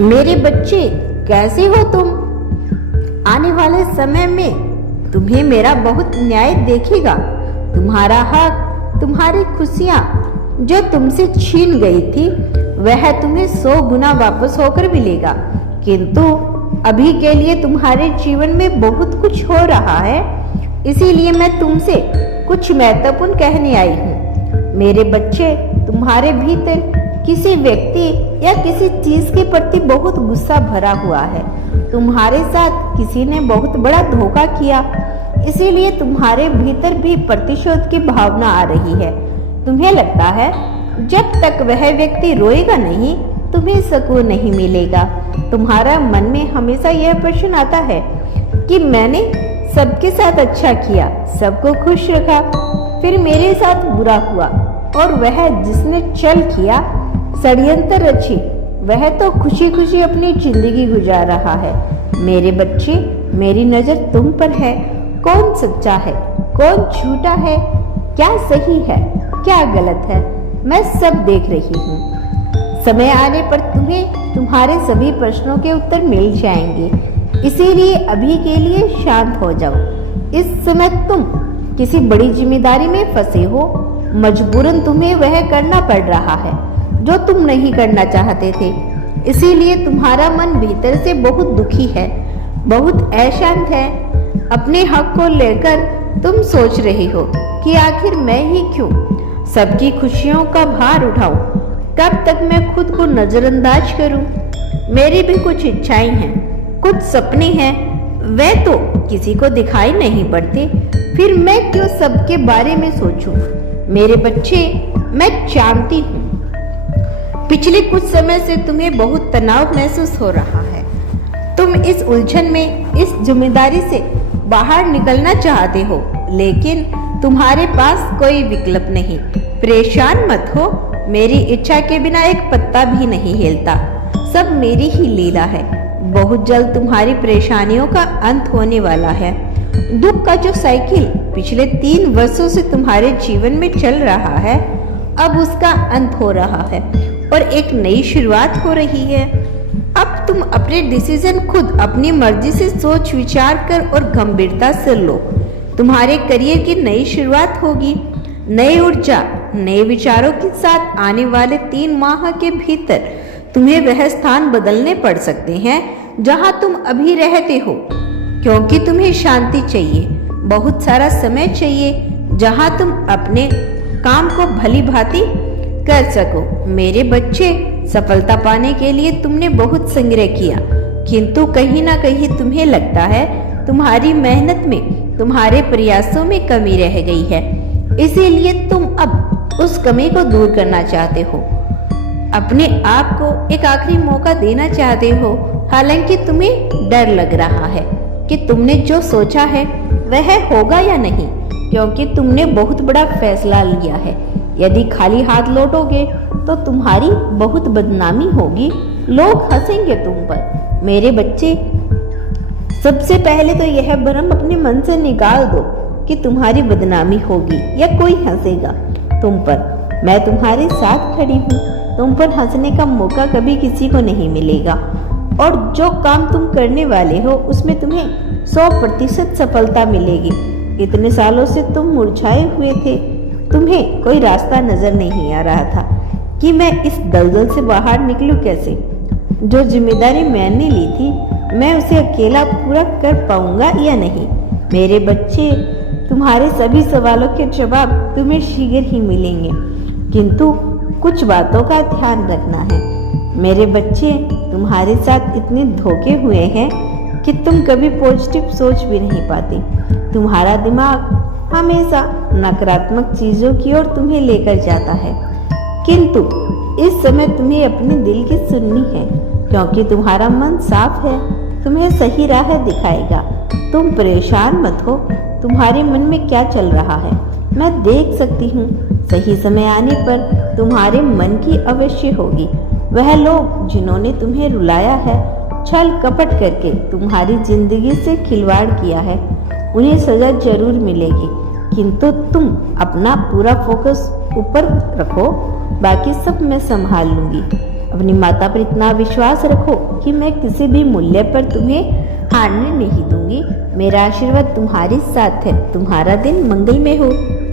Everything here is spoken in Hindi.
मेरे बच्चे, कैसे हो तुम? आने वाले समय में तुम्हें मेरा बहुत न्याय देखेगा। तुम्हारा हक, तुम्हारी खुशियाँ जो तुमसे छीन गई थी, वह तुम्हें 100 गुना वापस होकर मिलेगा। किंतु अभी के लिए तुम्हारे जीवन में बहुत कुछ हो रहा है, इसीलिए मैं तुमसे कुछ महत्वपूर्ण कहने आई हूँ। मेरे बच्चे, तुम्हारे भीतर किसी व्यक्ति या किसी चीज के प्रति बहुत गुस्सा भरा हुआ है। तुम्हारे साथ किसी ने बहुत बड़ा धोखा किया, इसीलिए तुम्हारे भीतर भी प्रतिशोध की भावना आ रही है। तुम्हें लगता है जब तक वह व्यक्ति रोएगा नहीं, तुम्हें सुकून नहीं मिलेगा। तुम्हारा मन में हमेशा यह प्रश्न आता है कि मैंने सबके साथ अच्छा किया, सबको खुश रखा, फिर मेरे साथ बुरा हुआ, और वह जिसने छल किया, षड्यंत्र रची, वह तो खुशी खुशी अपनी जिंदगी गुजार रहा है। मेरे बच्चे, मेरी नजर तुम पर है। कौन सच्चा है, कौन झूठा है, क्या सही है, क्या गलत है, मैं सब देख रही हूँ। समय आने पर तुम्हें तुम्हारे सभी प्रश्नों के उत्तर मिल जाएंगे। इसीलिए अभी के लिए शांत हो जाओ। इस समय तुम किसी बड़ी जिम्मेदारी में फंसे हो, मजबूरन तुम्हें वह करना पड़ रहा है जो तुम नहीं करना चाहते थे। इसीलिए तुम्हारा मन भीतर से बहुत दुखी है, बहुत अशांत है। अपने हक को लेकर तुम सोच रही हो कि आखिर मैं ही क्यों सबकी खुशियों का भार उठाऊं? कब तक मैं खुद को नजरअंदाज करूं? मेरी भी कुछ इच्छाएं हैं, कुछ सपने हैं, वे तो किसी को दिखाई नहीं पड़ते। फिर मैं क्यों सबके बारे में सोचूं? मेरे बच्चे, मैं जानती हूँ पिछले कुछ समय से तुम्हें बहुत तनाव महसूस हो रहा है। तुम इस उलझन में, इस जिम्मेदारी से बाहर निकलना चाहते हो, लेकिन तुम्हारे पास कोई विकल्प नहीं। परेशान मत हो, मेरी इच्छा के बिना एक पत्ता भी नहीं हिलता। सब मेरी ही लीला है। बहुत जल्द तुम्हारी परेशानियों का अंत होने वाला है। दुख का जो साइकिल पिछले 3 वर्षों से तुम्हारे जीवन में चल रहा है, अब उसका अंत हो रहा है और एक नई शुरुआत हो रही है। अब तुम अपने डिसीजन खुद अपनी मर्जी से सोच विचार कर और गंभीरता से लो। तुम्हारे करियर की नई शुरुआत होगी। नई ऊर्जा, नए विचारों के साथ आने वाले 3 माह के भीतर तुम्हें वह स्थान बदलने पड़ सकते हैं जहां तुम अभी रहते हो, क्योंकि तुम्हें शांति चाहिए, बहुत सारा समय चाहिए जहां तुम अपने काम को भली भांति कर सको। मेरे बच्चे, सफलता पाने के लिए तुमने बहुत संग्रह किया, किंतु कहीं ना कहीं तुम्हें लगता है तुम्हारी मेहनत में, तुम्हारे प्रयासों में कमी रह गई है। इसीलिए तुम अब उस कमी को दूर करना चाहते हो, अपने आप को एक आखिरी मौका देना चाहते हो। हालांकि तुम्हें डर लग रहा है कि तुमने जो सोचा है वह होगा या नहीं, क्योंकि तुमने बहुत बड़ा फैसला लिया है। यदि खाली हाथ लौटोगे तो तुम्हारी बहुत बदनामी होगी, लोग हंसेंगे तुम पर। मेरे बच्चे, सबसे पहले तो यह भ्रम अपने मन से निकाल दो कि तुम्हारी बदनामी होगी या कोई हंसेगा तुम पर। मैं तुम्हारे साथ खड़ी हूँ। तुम पर हंसने का मौका कभी किसी को नहीं मिलेगा, और जो काम तुम करने वाले हो उसमें तुम्हें 100% सफलता मिलेगी। इतने सालों से तुम मुरझाए हुए थे, तुम्हें कोई रास्ता नजर नहीं आ रहा था कि मैं इस दलदल से बाहर निकलूं कैसे। जो जिम्मेदारी मैंने ली थी, मैं उसे अकेला पूरा कर पाऊंगा या नहीं। मेरे बच्चे, तुम्हारे सभी सवालों के जवाब तुम्हें शीघ्र ही मिलेंगे, किंतु कुछ बातों का ध्यान रखना है। मेरे बच्चे, तुम्हारे साथ इतने धोखे हुए हैं कि तुम कभी पॉजिटिव सोच भी नहीं पाते। तुम्हारा दिमाग हमेशा नकारात्मक चीजों की ओर तुम्हें लेकर जाता है, किंतु इस समय तुम्हें अपने दिल की सुननी है, क्योंकि तुम्हारा मन साफ है, तुम्हें सही राह दिखाएगा। तुम परेशान मत हो, तुम्हारे मन में क्या चल रहा है मैं देख सकती हूँ। सही समय आने पर तुम्हारे मन की अवश्य होगी। वह लोग जिन्होंने तुम्हें रुलाया है, छल कपट करके तुम्हारी जिंदगी से खिलवाड़ किया है, उन्हें सजा जरूर मिलेगी। किंतु तुम अपना पूरा फोकस ऊपर रखो बाकी सब मैं संभाल लूंगी। अपनी माता पर इतना विश्वास रखो कि मैं किसी भी मूल्य पर तुम्हें हारने नहीं दूंगी। मेरा आशीर्वाद तुम्हारे साथ है। तुम्हारा दिन मंगलमय हो।